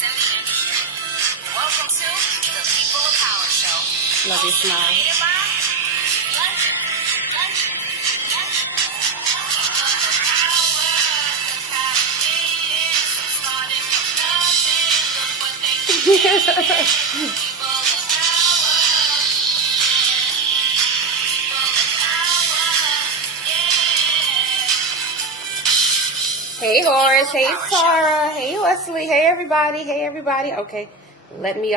in the industry. Welcome to the People of Power Show. Love your smile. Created by Hey Horace, hey Tara, hey Wesley, hey everybody. Okay, let me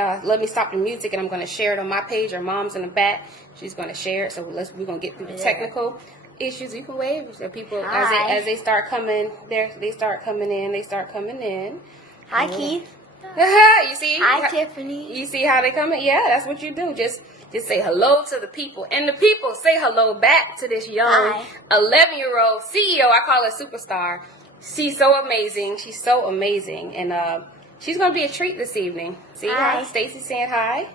stop the music and I'm gonna share it on my page. Her mom's in the back. She's gonna share it. So we're gonna get through the technical issues. You can wave so people as they start coming there. They start coming in. Hi, Keith. You see? Hi, Tiffany. You see how they come in? Yeah, that's what you do. Just say hello to the people. And the people say hello back to this young 11-year-old CEO. I call her superstar. She's so amazing. And she's going to be a treat this evening. See how Stacy's saying hi?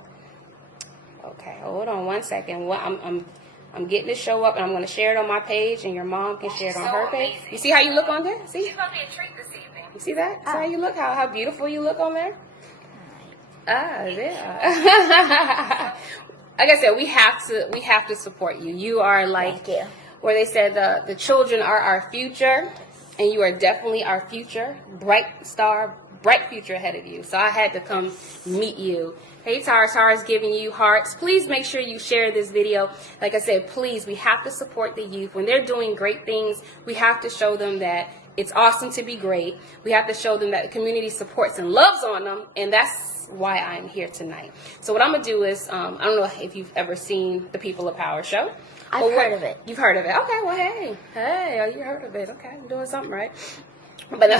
Okay, hold on one second. I'm getting the show up, and I'm going to share it on my page, and your mom can share it on her page. You see how you look on there? See? She's going to be a treat this evening. You see that? See how you look? How beautiful you look on there? Yeah. Like I said, we have to support you. You are like where they said the children are our future, and you are definitely our future. Bright future ahead of you. So I had to come meet you. Hey, Tara's giving you hearts. Please make sure you share this video. Like I said, please, we have to support the youth. When they're doing great things, we have to show them that it's awesome to be great. We have to show them that the community supports and loves on them, and that's why I'm here tonight. So what I'm going to do is, I don't know if you've ever seen the People of Power show. I've heard of it. You've heard of it. Okay, well, hey, you heard of it. Okay, I'm doing something right. But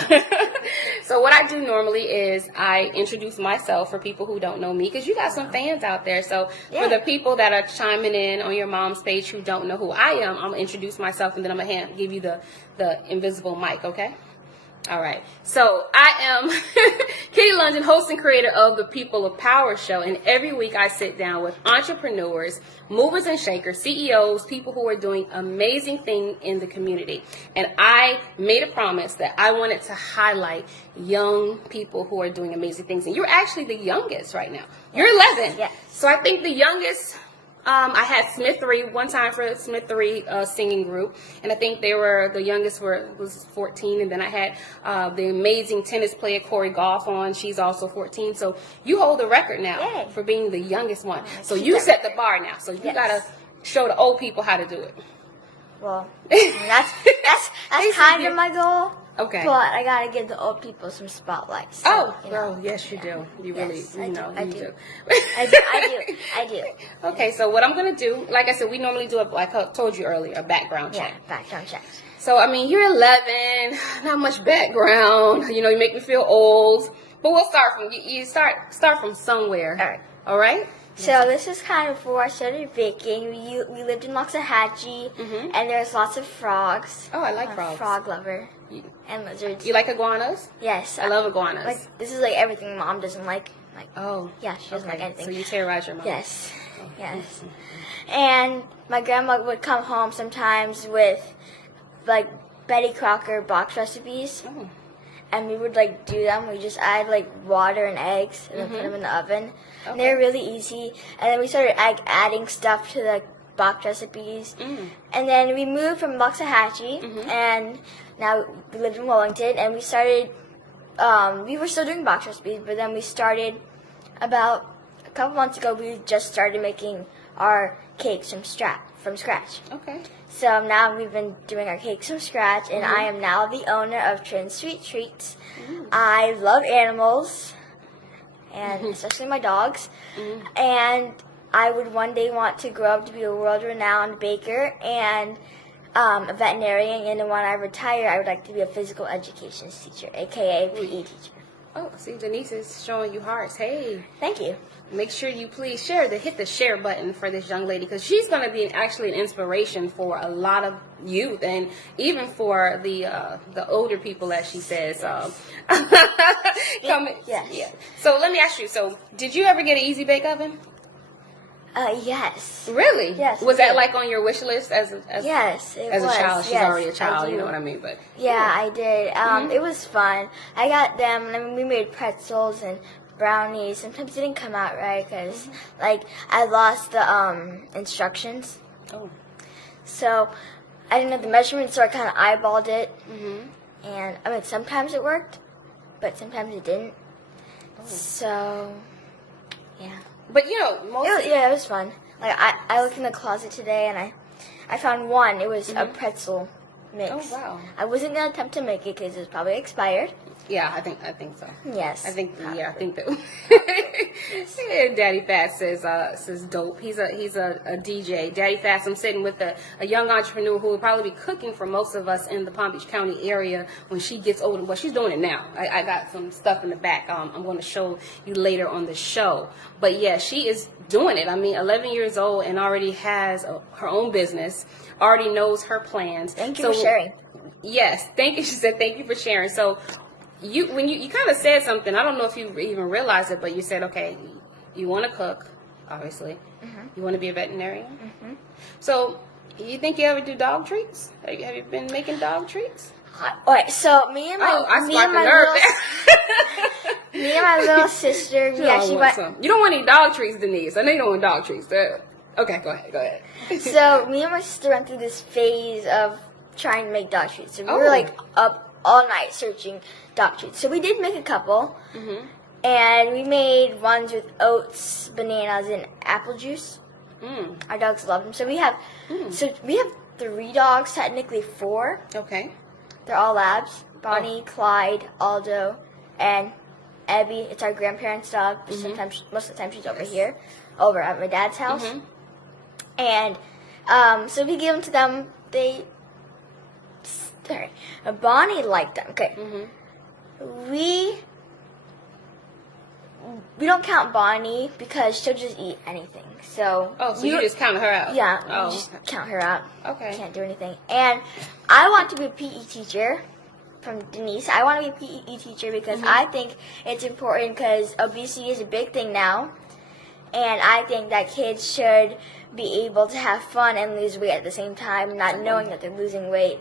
so what I do normally is I introduce myself for people who don't know me, because you got some fans out there. So for the people that are chiming in on your mom's page who don't know who I am, I'm going to introduce myself, and then I'm going to give you the invisible mic, okay? All right. So I am Kitty London, host and creator of the People of Power Show. And every week I sit down with entrepreneurs, movers and shakers, CEOs, people who are doing amazing things in the community. And I made a promise that I wanted to highlight young people who are doing amazing things. And you're actually the youngest right now. You're 11. Yes. So I think the youngest... I had Smith 3 one time for Smith 3 singing group, and I think the youngest was 14, and then I had the amazing tennis player Corey Goff on. She's also 14, so you hold the record now for being the youngest one. So you set the bar now, so you gotta show the old people how to do it. Well, that's kind of my goal. Okay. But I gotta give the old people some spotlight. So, Yes, you do. You really, you do. I do. Okay, so what I'm gonna do, like I said, we normally do like I told you earlier, a background check. Yeah, background check. So I mean, you're 11, not much background. You know, you make me feel old. But we'll start from you. Start from somewhere. All right. So this is kind of before I started baking. We lived in Loxahatchee, and there's lots of frogs. Oh, I like frogs. Frog lover. And lizards. You like iguanas? Yes. I love iguanas. Like, this is like everything Mom doesn't like. Oh. Yeah, she doesn't like anything. So you terrorize your mom. Yes. Yes. And my grandma would come home sometimes with like Betty Crocker box recipes. Oh. And we would like do them. We just add like water and eggs and then put them in the oven. Okay. And they're really easy. And then we started adding stuff to the box recipes. And then we moved from Loxahatchee, and now we lived in Wellington. And we started. We were still doing box recipes, but then we started about a couple months ago. We just started making our cakes from scratch. Okay. So now we've been doing our cakes from scratch, and I am now the owner of Trin Sweet Treats. I love animals, and especially my dogs. And I would one day want to grow up to be a world-renowned baker and a veterinarian. And then when I retire, I would like to be a physical education teacher, a.k.a. PE teacher. Oh, see, Denise is showing you hearts. Hey. Thank you. Make sure you please hit the share button for this young lady, because she's going to be actually an inspiration for a lot of youth, and even for the older people, as she says. Yes. So let me ask you. So did you ever get an Easy Bake Oven? Yes. Really? Yes, Was it that did. like on your wish list as Yes, it as was. a child? She's Yes, already a I child, you do. know what I mean? But Yeah, I did. It was fun. I got them. I mean, we made pretzels and brownies. Sometimes it didn't come out right because, like, I lost the instructions. Oh. So I didn't know the measurements, so I kind of eyeballed it. Mhm. And I mean, sometimes it worked, but sometimes it didn't. So, yeah. But you know, most It was fun. Like I looked in the closet today and I found one. It was a pretzel mix. Oh wow. I wasn't gonna attempt to make it because it was probably expired. Yeah, I think so. Yes. I think probably. yeah, I think that. Yeah, Daddy Fat says dope. He's a DJ. Daddy Fat. I'm sitting with a young entrepreneur who will probably be cooking for most of us in the Palm Beach County area when she gets older. Well, she's doing it now. I got some stuff in the back. I'm going to show you later on the show. But yeah, she is doing it. I mean, 11 years old and already has her own business. Already knows her plans. Thank you for sharing. Yes, thank you. She said thank you for sharing. So. When you kind of said something, I don't know if you even realized it, but you said, okay, you want to cook, obviously. You want to be a veterinarian. So, you think you ever do dog treats? Have you been making dog treats? Alright, so me and my little sister, we actually went. You don't want any dog treats, Denise. I know you don't want dog treats. Okay, go ahead. So me and my sister went through this phase of trying to make dog treats. So we were like up all night searching dog treats. So we did make a couple, and we made ones with oats, bananas, and apple juice. Our dogs love them. So we have 3 dogs, technically 4. Okay. They're all labs. Bonnie, Clyde, Aldo, and Abby. It's our grandparents' dog. Sometimes, most of the time, she's over at my dad's house. And so we give them to them. Bonnie liked them. Okay. We don't count Bonnie because she'll just eat anything. So you just count her out? Yeah, you just count her out. Okay. Can't do anything. And I want to be a PE teacher. From Denise, I want to be a PE teacher because I think it's important because obesity is a big thing now, and I think that kids should be able to have fun and lose weight at the same time, not knowing that they're losing weight.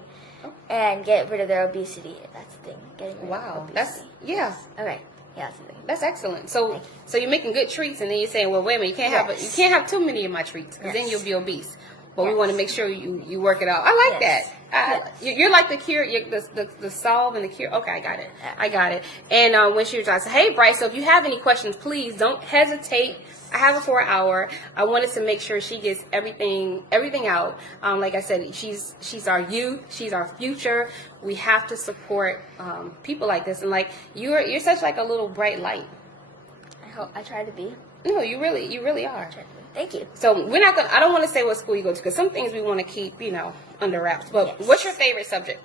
And get rid of their obesity. That's the thing. Getting rid of obesity. That's Okay. Yeah, that's the thing. That's excellent. So you're making good treats, and then you're saying, well, wait a minute, you can't have too many of my treats, because then you'll be obese. But we want to make sure you work it out. I like that. You're like the cure, the solve and the cure. Okay, I got it. And when she was like, hey, Bryce, so if you have any questions, please don't hesitate. I have her for an hour. I wanted to make sure she gets everything out. Like I said, she's our youth. She's our future. We have to support people like this. And like you're such like a little bright light. I try to be. No, you really are. Thank you. So I don't want to say what school you go to, because some things we want to keep, under wraps. But what's your favorite subject?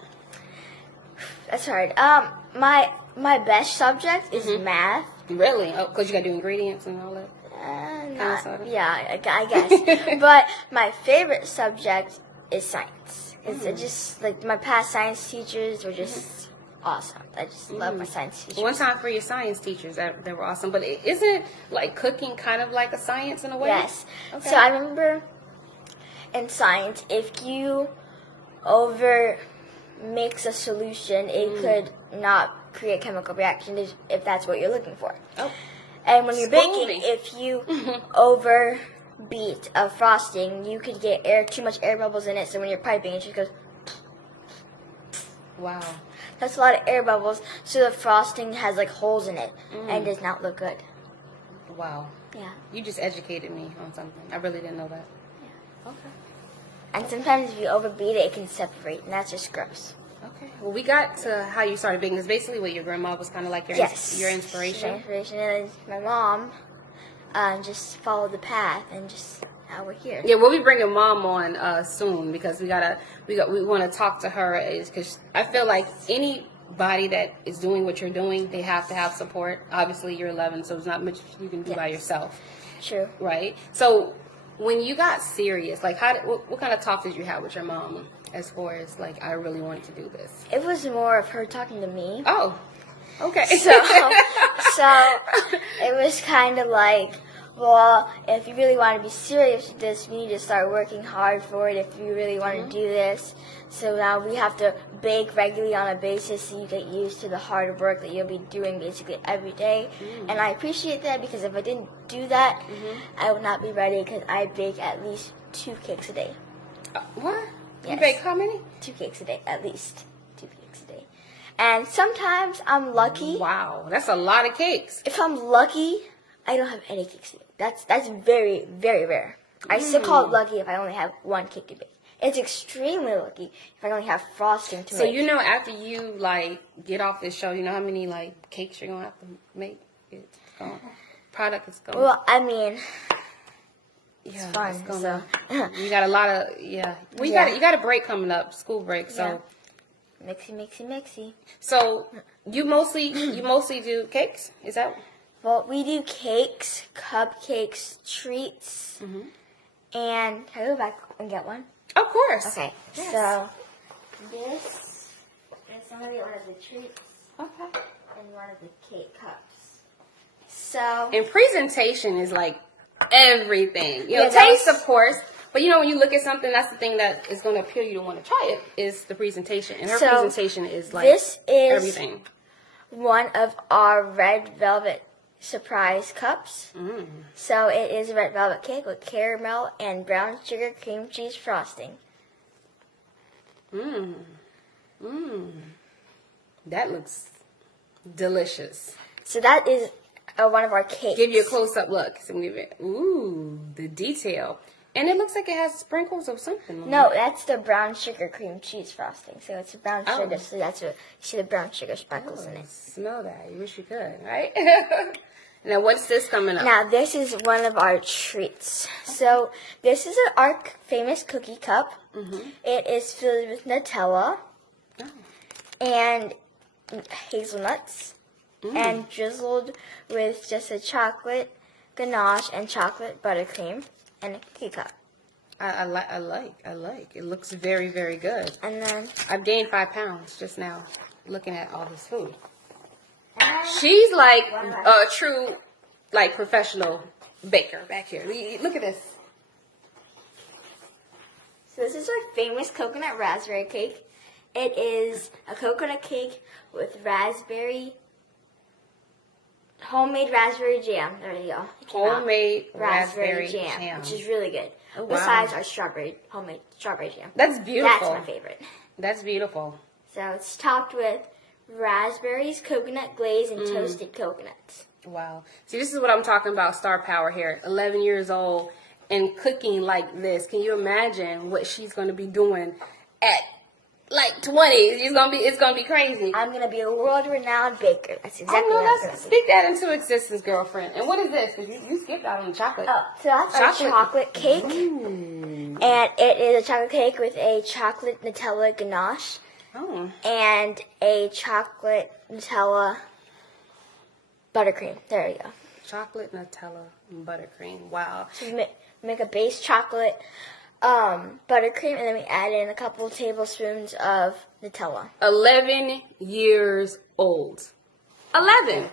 That's hard. My best subject is math. Really? Oh, because you got to do ingredients and all that. I guess. But my favorite subject is science. It's just like my past science teachers were just awesome. I just love my science teachers. One time for your science teachers, they were awesome. But isn't like cooking kind of like a science in a way? Yes. Okay. So I remember in science, if you over mix a solution, it could not create chemical reaction if that's what you're looking for. Oh. And when you're baking, if you overbeat a frosting, you could get too much air bubbles in it. So when you're piping, it just goes. Wow. That's a lot of air bubbles. So the frosting has like holes in it and does not look good. Wow. Yeah. You just educated me on something. I really didn't know that. Yeah. Okay. And sometimes if you overbeat it, it can separate, and that's just gross. Okay. Well, we got to how you started baking. It's basically what your grandma was kind of like your inspiration. My inspiration is my mom. Just followed the path, and just now we're here. Yeah, we'll be bringing Mom on soon, because we want to talk to her, because I feel like anybody that is doing what you're doing, they have to have support. Obviously, you're 11, so there's not much you can do by yourself. True. Right. So when you got serious, like what kind of talk did you have with your mom? As far as like, I really wanted to do this. It was more of her talking to me. Oh, okay. So it was kind of like, well, if you really want to be serious with this, you need to start working hard for it if you really want to do this. So now we have to bake regularly on a basis so you get used to the hard work that you'll be doing basically every day. And I appreciate that because if I didn't do that, I would not be ready because I bake at least 2 cakes a day. What? Yes. You bake how many? 2 cakes a day, at least 2 cakes a day. And sometimes I'm lucky. Wow, that's a lot of cakes. If I'm lucky, I don't have any cakes a day. That's very, very rare. I still call it lucky if I only have 1 cake to bake. It's extremely lucky if I only have frosting to make. So you know, after you like get off this show, you know how many like cakes you're gonna have to make. It's going product is going. Well, I mean, yeah, it's fun. it's gonna, So you got a lot of Well, you got a break coming up, school break. So mixy. so you mostly do cakes. Is that? Well, we do cakes, cupcakes, treats, and can I go back and get one? Of course. Okay, Yes. so this is going to be one of the treats Okay. and one of the cake cups. So, And presentation is like everything. You know, Yeah, taste, that's- of course. But you know, when you look at something, that's the thing that is going to appeal you to want to try it is the presentation. And her So, presentation is like this is everything. one of our red velvet surprise cups. So it is a red velvet cake with caramel and brown sugar cream cheese frosting. That looks delicious. So that is one of our cakes. Give you a close-up look. So give it, ooh, the detail. And it looks like it has sprinkles of something on No, it. that's the brown sugar cream cheese frosting. So it's a brown Oh. sugar. So that's what you see the brown sugar sprinkles in it. Smell that. You wish you could, right? Now, what's this coming up? Now this is one of our treats. So this is our famous cookie cup. It is filled with Nutella and hazelnuts and drizzled with just a chocolate ganache and chocolate buttercream and a cookie cup. I like. It looks very, very good. And then I've gained 5 pounds just now looking at all this food. She's like a true, like, professional baker back here. Look at this. So this is our famous coconut raspberry cake. It is a coconut cake with homemade raspberry jam. There you go. It came out. Homemade raspberry raspberry jam, which is really good. Oh, wow. Besides our homemade strawberry jam. That's beautiful. That's my favorite. That's beautiful. So it's topped with raspberries, coconut glaze, and toasted coconuts. Wow. See, this is what I'm talking about, star power here. 11 years old and cooking like this. Can you imagine what she's going to be doing at like 20? It's going to be crazy. I'm gonna be a world-renowned baker. That's exactly what I'm gonna be. Speak that into existence, girlfriend. And what is this? 'Cause you skipped out on the chocolate. Oh, so that's our chocolate cake. Ooh. And it is a chocolate cake with a chocolate Nutella ganache Oh. and a chocolate Nutella buttercream. There you go. Chocolate, Nutella, and buttercream. Wow. So we make a base chocolate buttercream, and then we add in a couple tablespoons of Nutella. 11 years old. 11.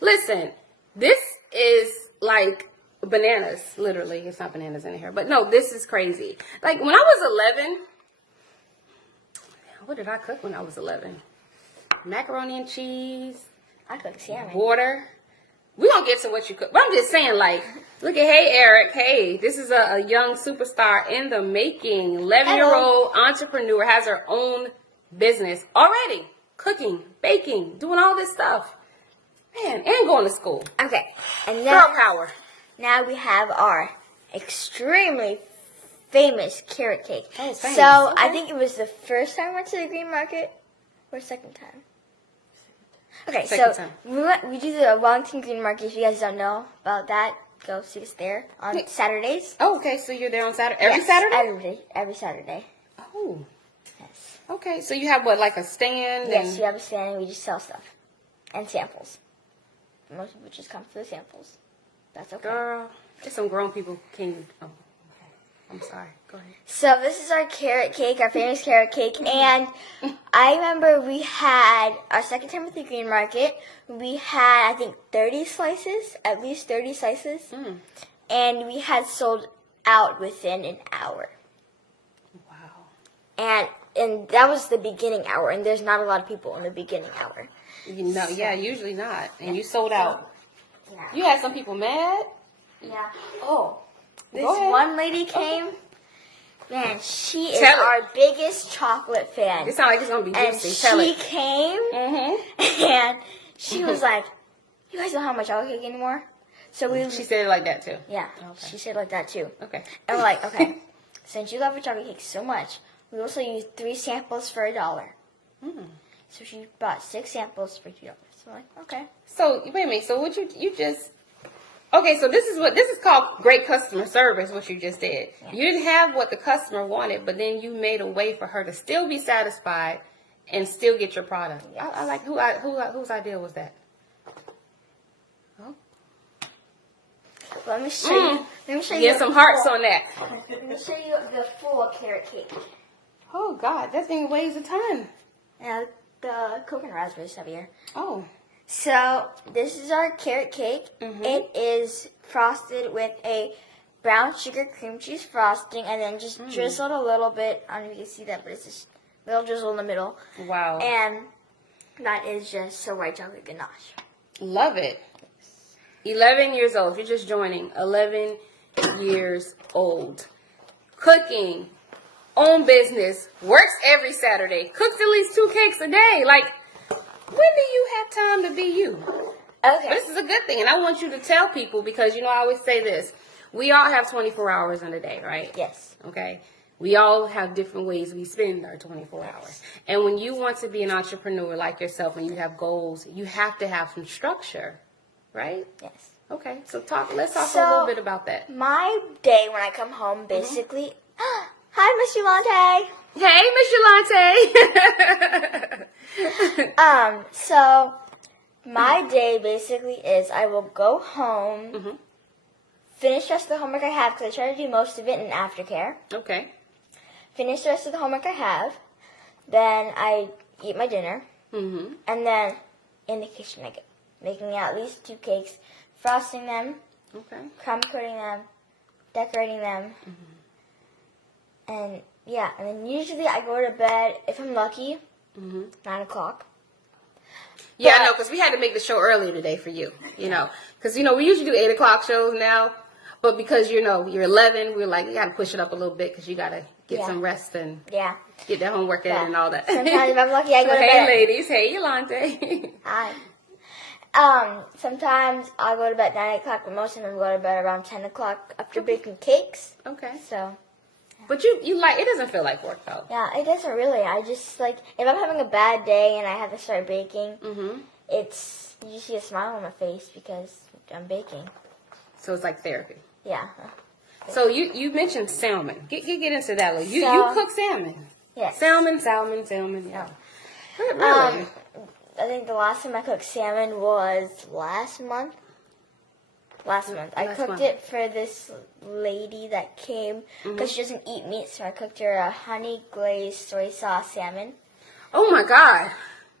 Listen, this is like bananas. Literally, it's not bananas in here. But no, this is crazy. Like when I was 11, what did I cook when I was 11? Macaroni and cheese, I cook salmon. water. We're going to get to what you cook. But I'm just saying, like, look at, hey, Eric. Hey, this is a young superstar in the making. 11-year-old entrepreneur, has her own business already. Cooking, baking, doing all this stuff. Man, and going to school. Okay, and Girl power. now we have our extremely famous carrot cake. Oh, famous. So Okay. I think it was the first time I went to the green market, or second time. Okay, Second so time. we do the Wellington Green Market. If you guys don't know about that, go see us there on Wait. Saturdays. Oh, okay, so you're there on Saturday? Every Yes, Saturday? Every Saturday. Oh, Yes. okay. So you have what, like a stand? Yes, and you have a stand and we just sell stuff. And samples. Most people just come for the samples. That's okay. Girl, there's some grown people can. Oh, okay. I'm sorry. Go ahead. So this is our carrot cake, our famous carrot cake, and I remember we had our second time at the Green Market. We had, I think, 30 slices, at least 30 slices, and we had sold out within an hour. Wow. And that was the beginning hour, and there's not a lot of people in the beginning hour. Yeah, usually not. And you sold out. Yeah. You had some people mad? Yeah. Oh, this Go ahead. one lady came. Man, she is Tell it. our biggest chocolate fan. It sounds like it's going to be And juicy. Tell she it. came, and she was like, "You guys don't have my chocolate cake anymore." So we. She said it like that, too. Yeah, Okay. she said it like that too. Okay. And we're like, okay, since you love your chocolate cake so much, we also used 3 samples for $1. So she bought 6 samples for $2. So I'm like, okay. So, wait a minute. So, what you just... Okay, so this is called great customer service, what you just did. Yeah. You didn't have what the customer wanted, but then you made a way for her to still be satisfied and still get your product. Yes. I like whose idea was that? Oh. Let me show you. Let me show you. Get some hearts on that. Let me show you the full carrot cake. Oh God, that thing weighs a ton. And the coconut raspberries have here. Oh. So this is our carrot cake. It is frosted with a brown sugar cream cheese frosting, and then just drizzled a little bit. I don't know if you can see that, but it's just a little drizzle in the middle. Wow. And that is just so white chocolate ganache. Love it. 11 years old. If you're just joining, 11 years old. Cooking. Own business. Works every Saturday. Cooks at least 2 cakes a day. Like, when do you have time to be you? Okay. This is a good thing. And I want you to tell people because, I always say this. We all have 24 hours in a day, right? Yes. Okay? We all have different ways we spend our 24 hours. And when you want to be an entrepreneur like yourself and you have goals, you have to have some structure, right? Yes. Okay, so let's talk a little bit about that. My day when I come home, basically. Hi, Miss Yolante. Hey, Miss Yolante. So my day basically is I will go home, finish the rest of the homework I have because I try to do most of it in aftercare. Okay. Finish the rest of the homework I have, then I eat my dinner, and then in the kitchen I get making at least 2 cakes, frosting them, crumb coating them, decorating them, and yeah, and then usually I go to bed if I'm lucky, 9 o'clock. Yeah, I know, because we had to make the show earlier today for you, because, we usually do 8 o'clock shows now, but because, you're 11, we're like, you got to push it up a little bit because you got to get some rest and get that homework in and all that. Sometimes if I'm lucky, I go to bed. Hey, ladies. Hey, Yolante. Hi. Sometimes I'll go to bed at 9 o'clock, but most of them go to bed around 10 o'clock after baking cakes. Okay. So. But you like, it doesn't feel like work, though. Yeah, it doesn't really. I just, if I'm having a bad day and I have to start baking, you just see a smile on my face because I'm baking. So it's like therapy. Yeah. So you mentioned salmon. Get into that a little. You cook salmon. Yes. Salmon, yeah. Really? I think the last time I cooked salmon was last month. I cooked it for this lady that came because she doesn't eat meat, so I cooked her a honey glazed soy sauce salmon. Oh my God,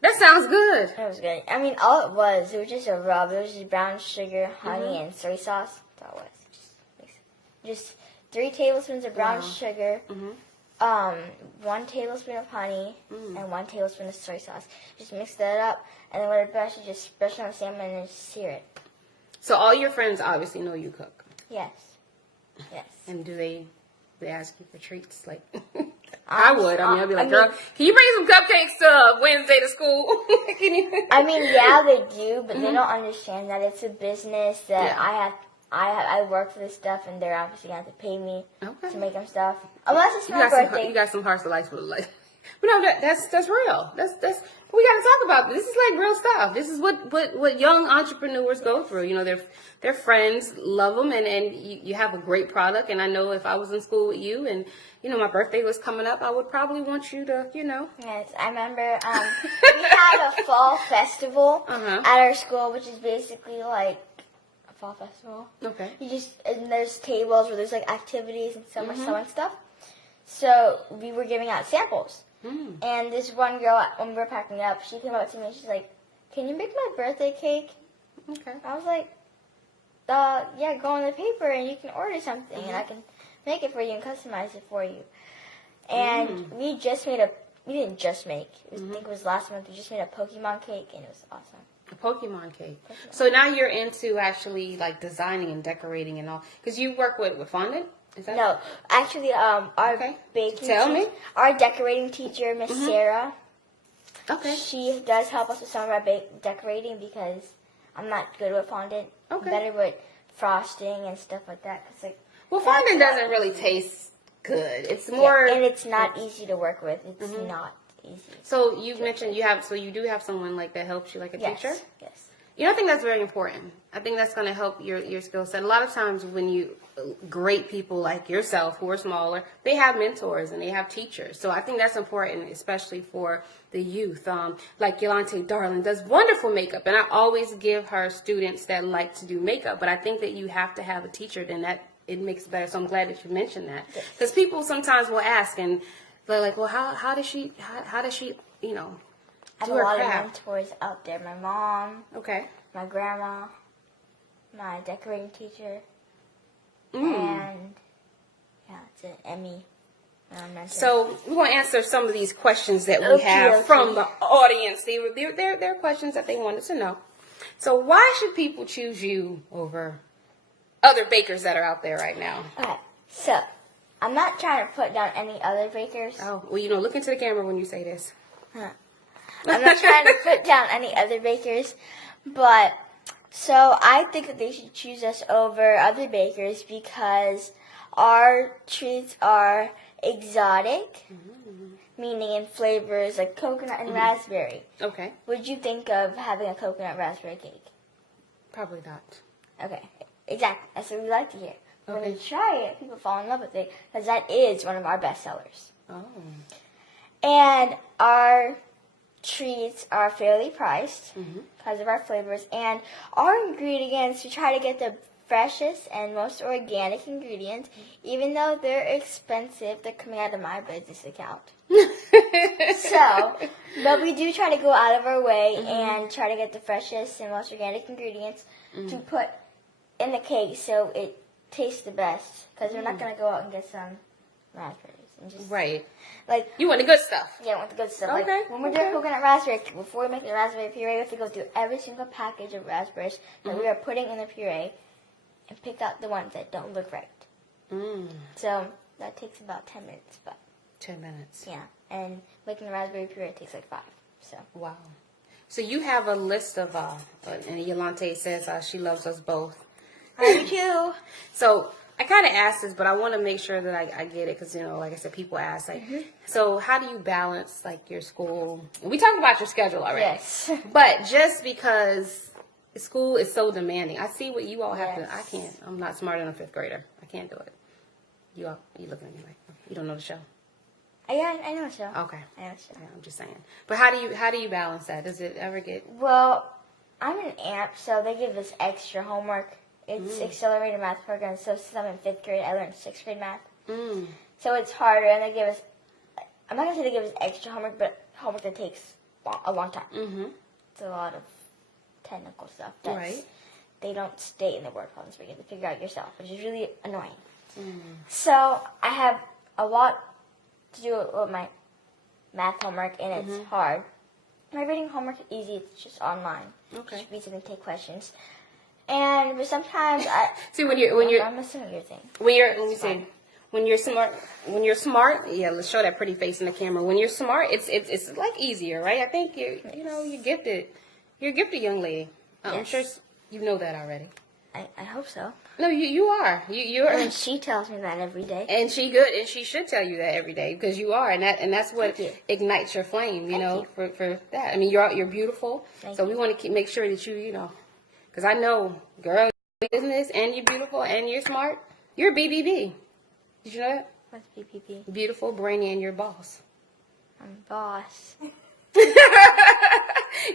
that sounds good. It was good. I mean, all it was just a rub. It was just brown sugar, honey, and soy sauce. That's all it was. Just 3 tablespoons of brown sugar, 1 tablespoon of honey, and 1 tablespoon of soy sauce. Just mix that up, and then with a brush, you just brush on the salmon and then just sear it. So all your friends obviously know you cook. Yes. And do they ask you for treats? Like, I would. I'd be like, girl, can you bring some cupcakes to Wednesday to school? Can you? I mean, yeah, they do, but they don't understand that it's a business that I work for this stuff, and they're obviously going to have to pay me to make them stuff. Unless it's my birthday. You got some hearts of life for life. But no, that's real. That's we got to talk about this. This is like real stuff. This is what young entrepreneurs go through. Their friends love them, and you have a great product. And I know if I was in school with you, and my birthday was coming up, I would probably want you to, Yes, I remember we had a fall festival at our school, which is basically like fall festival. Okay. And there's tables where there's like activities and so much sewing stuff. So we were giving out samples. And this one girl, when we were packing up, she came up to me and she's like, "Can you make my birthday cake?" Okay. I was like, yeah, go on the paper and you can order something and I can make it for you and customize it for you. And we didn't just make, I think it was last month, we just made a Pokemon cake and it was awesome. A Pokemon cake. So now you're into actually like designing and decorating and all. Because you work with fondant? Is that No, actually, our baking our decorating teacher, Miss Sarah, she does help us with some of our decorating because I'm not good with fondant. I'm better with frosting and stuff like that. Cause like, well, fondant doesn't really taste good. It's more... and it's not easy to work with. It's not easy. So you mentioned you do have someone like that helps you, like a teacher? Yes. You know, I think that's very important. I think that's going to help your skill set. A lot of times when great people like yourself who are smaller, they have mentors and they have teachers. So I think that's important, especially for the youth. Like Yolante Darling does wonderful makeup, and I always give her students that like to do makeup. But I think that you have to have a teacher, then that it makes it better. So I'm glad that you mentioned that, because people sometimes will ask and they're like, well, how does she you know? I have a lot of mentors out there. My mom, my grandma, my decorating teacher, and it's an Emmy. So we want to answer some of these questions that we have from the audience. They're questions that they wanted to know. So why should people choose you over other bakers that are out there right now? Okay, so I'm not trying to put down any other bakers. Oh, well, look into the camera when you say this. I'm not trying to put down any other bakers, but so I think that they should choose us over other bakers because our treats are exotic, meaning in flavors like coconut and raspberry. Okay. Would you think of having a coconut raspberry cake? Probably not. Okay, exactly. That's what we like to hear. When we try it, people fall in love with it because that is one of our best sellers. Oh. And our treats are fairly priced because of our flavors, and our ingredients, we try to get the freshest and most organic ingredients. Even though they're expensive, they're coming out of my business account. But we do try to go out of our way and try to get the freshest and most organic ingredients to put in the cake so it tastes the best, because we're not going to go out and get some raspberries. And just, like, you want the good stuff. Yeah, I want the good stuff. Like, when we're doing coconut raspberry, before we make the raspberry puree, we have to go through every single package of raspberries that we are putting in the puree and pick out the ones that don't look right. So that takes about 10 minutes. But 10 minutes. Yeah, and making the raspberry puree takes like 5. So wow. So you have a list of, and Yolante says she loves us both. I do too. So I kind of asked this, but I want to make sure that I get it because, like I said, people ask, like, so how do you balance, like, your school? And we talked about your schedule already. Yes. But just because school is so demanding, I see what you all have to, I can't. I'm not smarter than a 5th grader. I can't do it. You looking at me like, you don't know the show? Yeah, I know the show. Okay. I know the show. Yeah, I'm just saying. But how do you balance that? Does it ever get... Well, I'm an AMP, so they give us extra homework. It's accelerated math program, so since I'm in 5th grade, I learned 6th grade math. So it's harder, and they give us, I'm not going to say they give us extra homework, but homework that takes a long time. It's a lot of technical stuff that they don't state in the word problems, but you have to figure out yourself, which is really annoying. So I have a lot to do with my math homework, and it's hard. My reading homework is easy, it's just online. Just read something, take questions. But sometimes I see when you're I'm assuming your thing. When you're smart, yeah, let's show that pretty face in the camera. When you're smart, it's like easier, right? I think you're gifted. You're a gifted young lady. I'm sure you know that already. I hope so. No, you are. You're. And she tells me that every day. And she should tell you that every day because you are, and that's what ignites your flame. For that. I mean, you're beautiful. So we want to make sure that you because I know, girl, business, and you're beautiful, and you're smart. You're BBB. Did you know that? What's BBB? Beautiful, brainy, and you're boss. I'm boss.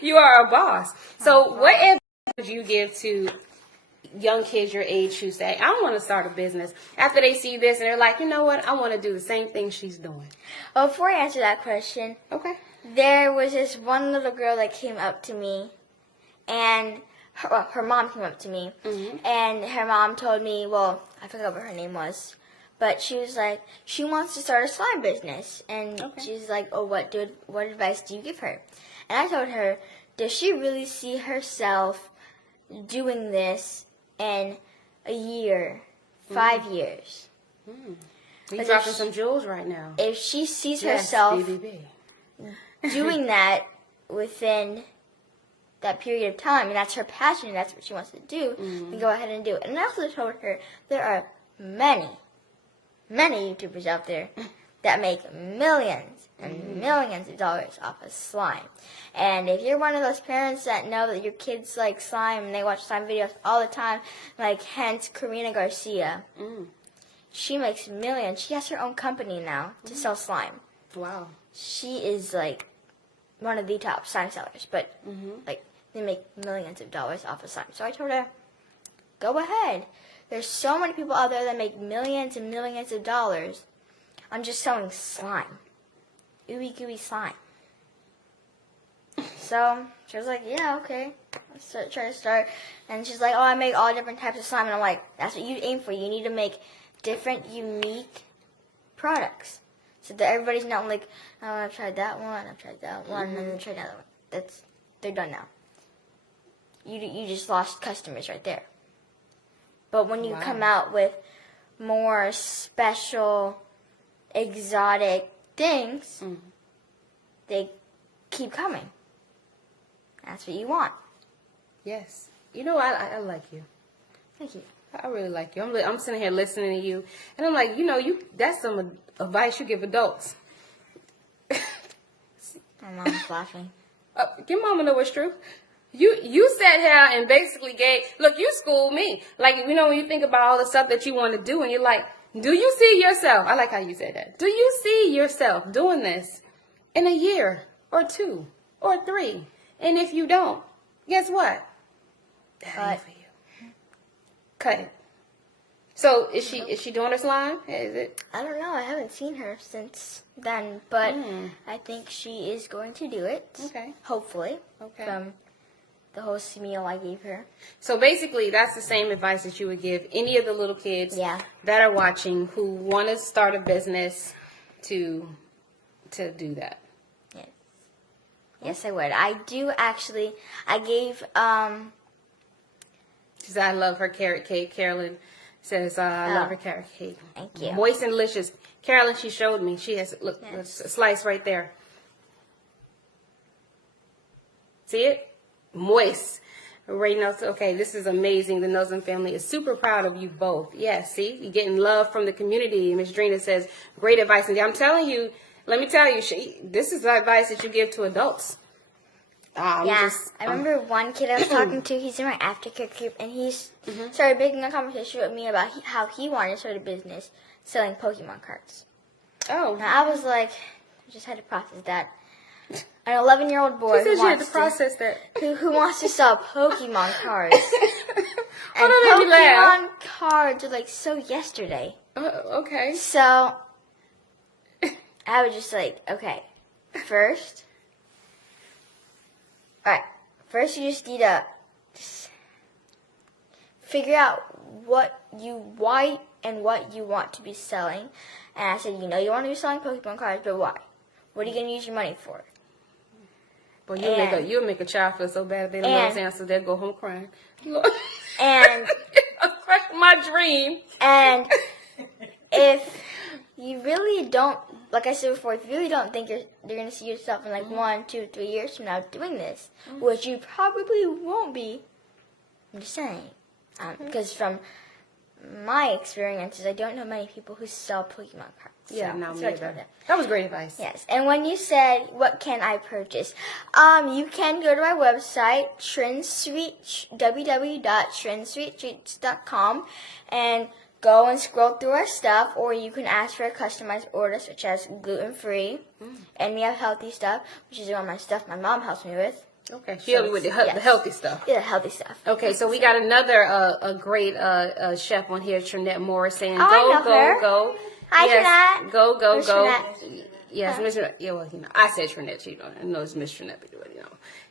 You are a boss. So what advice would you give to young kids your age who say, I want to start a business, after they see this and they're like, you know what, I want to do the same thing she's doing? Well, before I answer that question, Okay. there was this one little girl that came up to me, and her mom came up to me, and her mom told me, well, I forgot what her name was, but she was like, she wants to start a slime business, and she's like, oh, what advice do you give her? And I told her, does she really see herself doing this in a year, 5 years? You're dropping some jewels right now. If she sees herself BBB. doing that within that period of time, and that's her passion, and that's what she wants to do, then go ahead and do it. And I also told her there are many YouTubers out there that make millions and millions of dollars off of slime. And if you're one of those parents that know that your kids like slime and they watch slime videos all the time, like hence Karina Garcia, she makes millions. She has her own company now to sell slime. Wow. She is like one of the top slime sellers, but like they make millions of dollars off of slime. So I told her, go ahead. There's so many people out there that make millions and millions of dollars on just selling slime. Ooey gooey slime. So she was like, yeah, okay. Let's try to start. And she's like, oh, I make all different types of slime. And I'm like, that's what you aim for. You need to make different, unique products. So that everybody's not like, oh, I've tried that one, I've tried that one, and then I've tried that one. They're done now. You just lost customers right there. But when you come out with more special, exotic things, they keep coming. That's what you want. Yes. You know, I like you. Thank you. I really like you. I'm sitting here listening to you, and I'm like, you know, that's some advice you give adults. My mom's laughing. Your mama know what's true. You sat here and basically look, you schooled me. Like, you know, when you think about all the stuff that you want to do, and you're like, do you see yourself? I like how you said that. Do you see yourself doing this in a year or 2 or 3? And if you don't, guess what? That ain't for you. Cut it. So is she doing her slime? Is it? I don't know. I haven't seen her since then, but I think she is going to do it. Okay. Hopefully. Okay. From the whole meal I gave her. So basically, that's the same advice that you would give any of the little kids that are watching who want to start a business to do that. Yes. Yes, I would. I do actually. I gave. She said, I love her carrot cake. Carolyn says, I love her carrot cake. Thank you. Moist and delicious. Carolyn, she showed me. She has, look, a slice right there. See it? Moist. Ray knows, okay, this is amazing. The Nosem family is super proud of you both. Yes, see? You're getting love from the community. Miss Drina says, great advice. And I'm telling you, let me tell you, this is the advice that you give to adults. I remember one kid I was talking to, he's in my aftercare group, and he started making a conversation with me about how he wanted to start a business selling Pokemon cards. Oh. Now, I was like, I just had to process that. An 11-year-old boy who wants to sell Pokemon cards. And Hold on, Pokemon cards are like so yesterday. Okay. So, I was just like, okay, first you just need to figure out why and what you want to be selling. And I said, you know you want to be selling Pokemon cards, but why? What are you going to use your money for? Well, you'll make a child feel so bad if they don't know the answer, they'll go home crying. And crush my dream. And if you really don't, like I said before, if you really don't think you're going to see yourself in like 1, 2, 3 years from now doing this, which you probably won't be, I'm just saying, because from my experiences, I don't know many people who sell Pokemon cards. Yeah, so no, me either. That was great advice. Yes, and when you said, what can I purchase? You can go to my website, www.trinsweettreats.com, and go and scroll through our stuff, or you can ask for a customized order, such as gluten-free, and we have healthy stuff, which is all my stuff my mom helps me with. Okay, she helped me with the healthy stuff. Yeah, healthy stuff. Okay, so we got another a great chef on here, Trinette Moore, saying Oh, I know her. go. Hi, Yes, Trinette. go, Where's go. Trinette? Yes, Miss Trinette. Yeah, well, I said Trinette. I know it's Miss Trinette, but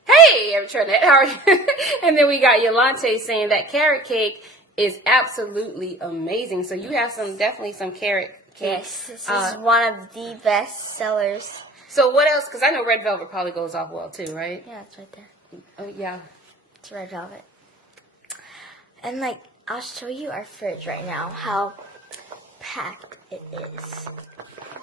Hey, Trinette, how are you? And then we got Yolante saying that carrot cake is absolutely amazing. So you have definitely some carrot cake. Yes, this is one of the best sellers. So what else? Because I know red velvet probably goes off well too, right? Yeah, it's right there. Oh yeah. It's red velvet. And I'll show you our fridge right now, how packed it is.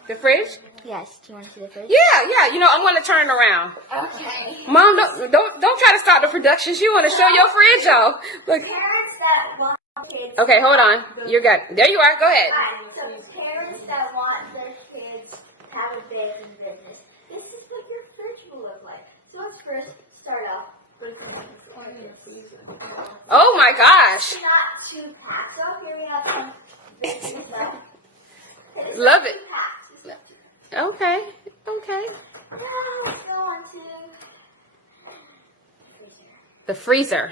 The fridge? Yes, do you want to see the fridge? Yeah. I'm going to turn it around. Okay. Mom, don't try to stop the production. She want to show your fridge off. Look. Parents that want kids. Okay, hold on. You got. There you are. Go ahead. So parents that want their kids to have a baking business, this is what your fridge will look like. So let's first start off with oranges. Oh my gosh. It's not too packed. So here we have some baking stuff. Love it. It's not too packed. Okay. Now let's go on to The freezer.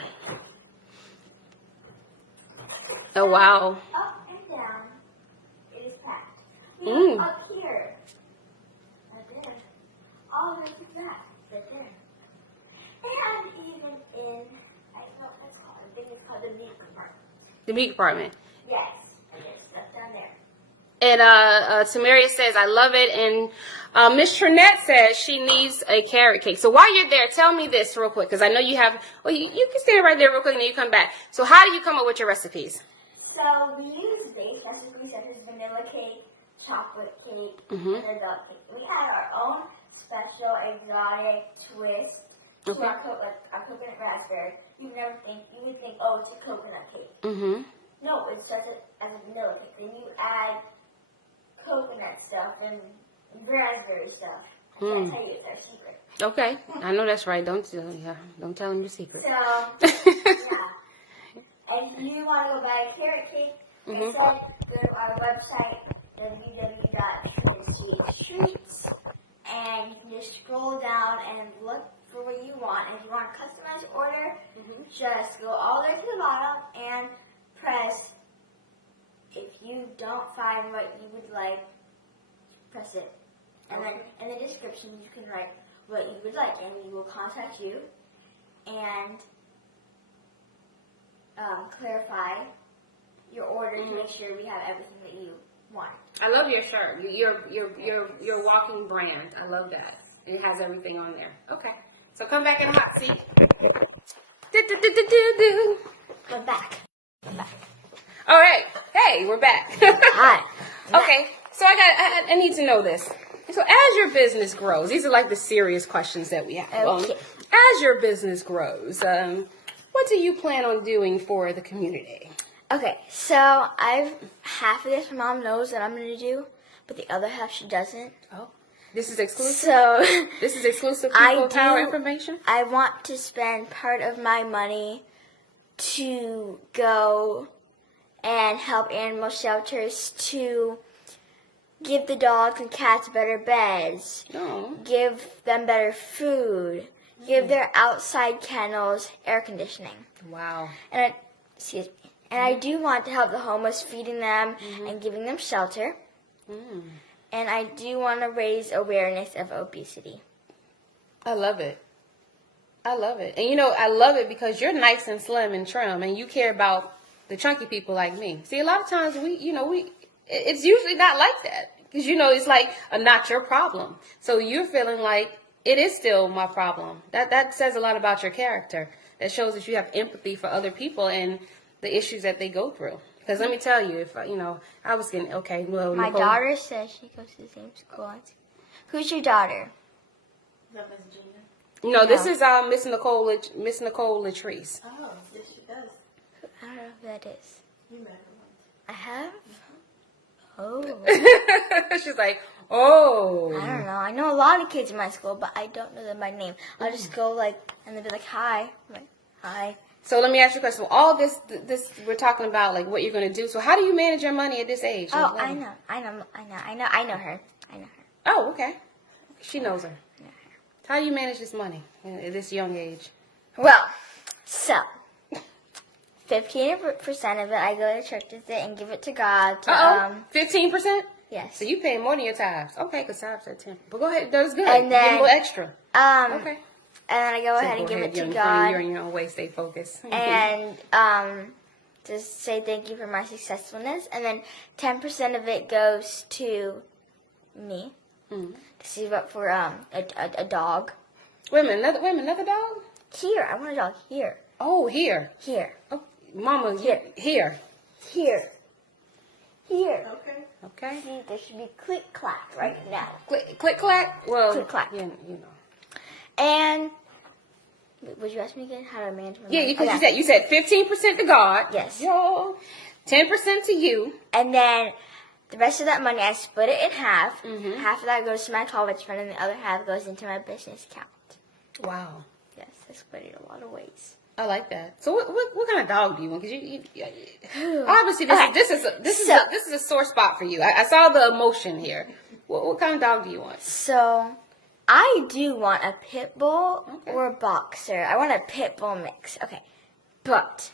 Oh wow. up and down. It is packed. Mm. Up here. Right there. All the way to the back. Right there. And even in, I don't know what it's called. I think it's called the meat compartment. The meat department. Yes. And there's stuff down there. And Tamaria says, I love it. And Miss Trinette says she needs a carrot cake. So while you're there, tell me this real quick, because I know you have, well, you can stand right there real quick and then you come back. So how do you come up with your recipes? So we use base, that's what we said, there's vanilla cake, chocolate cake, and adult cake. We had our own special exotic twist to our coconut raspberry. You would think, oh, it's a coconut cake. Mm-hmm. No, it's just a vanilla cake. Then you add coconut stuff and raspberry stuff. I can't tell you it's our secret. Okay, I know that's right. Don't tell them your secret. So, yeah. And if you want to go buy a carrot cake, instead go to our website, www.trinity.treats, and you can just scroll down and look for what you want. And if you want a customized order, just go all the way to the bottom and press. If you don't find what you would like, press it. And then in the description, you can write what you would like, and we will contact you and clarify your order to make sure we have everything that you want. I love your shirt. Your walking brand. I love that. It has everything on there. Okay. So come back in the hot seat. I'm back. All right. Hey, we're back. Hi. Okay. So I need to know this. So as your business grows, these are like the serious questions that we have. Okay. As your business grows, what do you plan on doing for the community? Okay, so half of this my mom knows that I'm going to do, but the other half she doesn't. Oh, this is exclusive? So This is exclusive People Power information? I want to spend part of my money to go and help animal shelters to give the dogs and cats better beds, give them better food, give their outside kennels air conditioning. Wow. And I do want to help the homeless, feeding them and giving them shelter. And I do want to raise awareness of obesity. I love it. And I love it because you're nice and slim and trim and you care about the chunky people like me. See, a lot of times it's usually not like that. Because, it's like not your problem. So you're feeling like it is still my problem. That says a lot about your character. That shows that you have empathy for other people and the issues that they go through. Because let me tell you, if I was getting, well, My Nicole, daughter says she goes to the same school. Who's your daughter? No, this is Miss Nicole Latrice. Oh, yes, she does. I don't know who that is. You met her once. I have? Oh. She's like, oh. I don't know. I know a lot of kids in my school, but I don't know them by name. I'll just go and they'll be like, hi. I'm like, hi. So let me ask you a question. All this we're talking about, like what you're going to do. So how do you manage your money at this age? Oh, I know her. Oh, okay. She knows her. How do you manage this money at this young age? Well, so 15% of it I go to church with it and give it to God. To, 15%? Yes. So you pay more than your tithes. Okay, because tithes are 10. But go ahead, that's good. And then, give a little extra. Okay. Okay. And then I go ahead and give it to God. You're in your own way. Stay focused. And just say thank you for my successfulness. And then 10% of it goes to me to save up for a dog. Wait a minute, another dog? Here, I want a dog here. Oh, here. Here. Oh, Mama, Here. Here. Here. Here. Okay. Okay. See, there should be click clack right now. Click clack. Well, Click clack. You know. And would you ask me again how to manage my Yeah, money? because Okay. you said 15% to God. Yes. Yo, 10% to you. And then the rest of that money, I split it in half. Mhm. Half of that goes to my college fund, and the other half goes into my business account. Wow. Yes, I split it a lot of ways. I like that. So what kind of dog do you want? Because obviously this is a sore spot for you. I saw the emotion here. What kind of dog do you want? So, I do want a pit bull or a boxer. I want a pit bull mix. Okay, but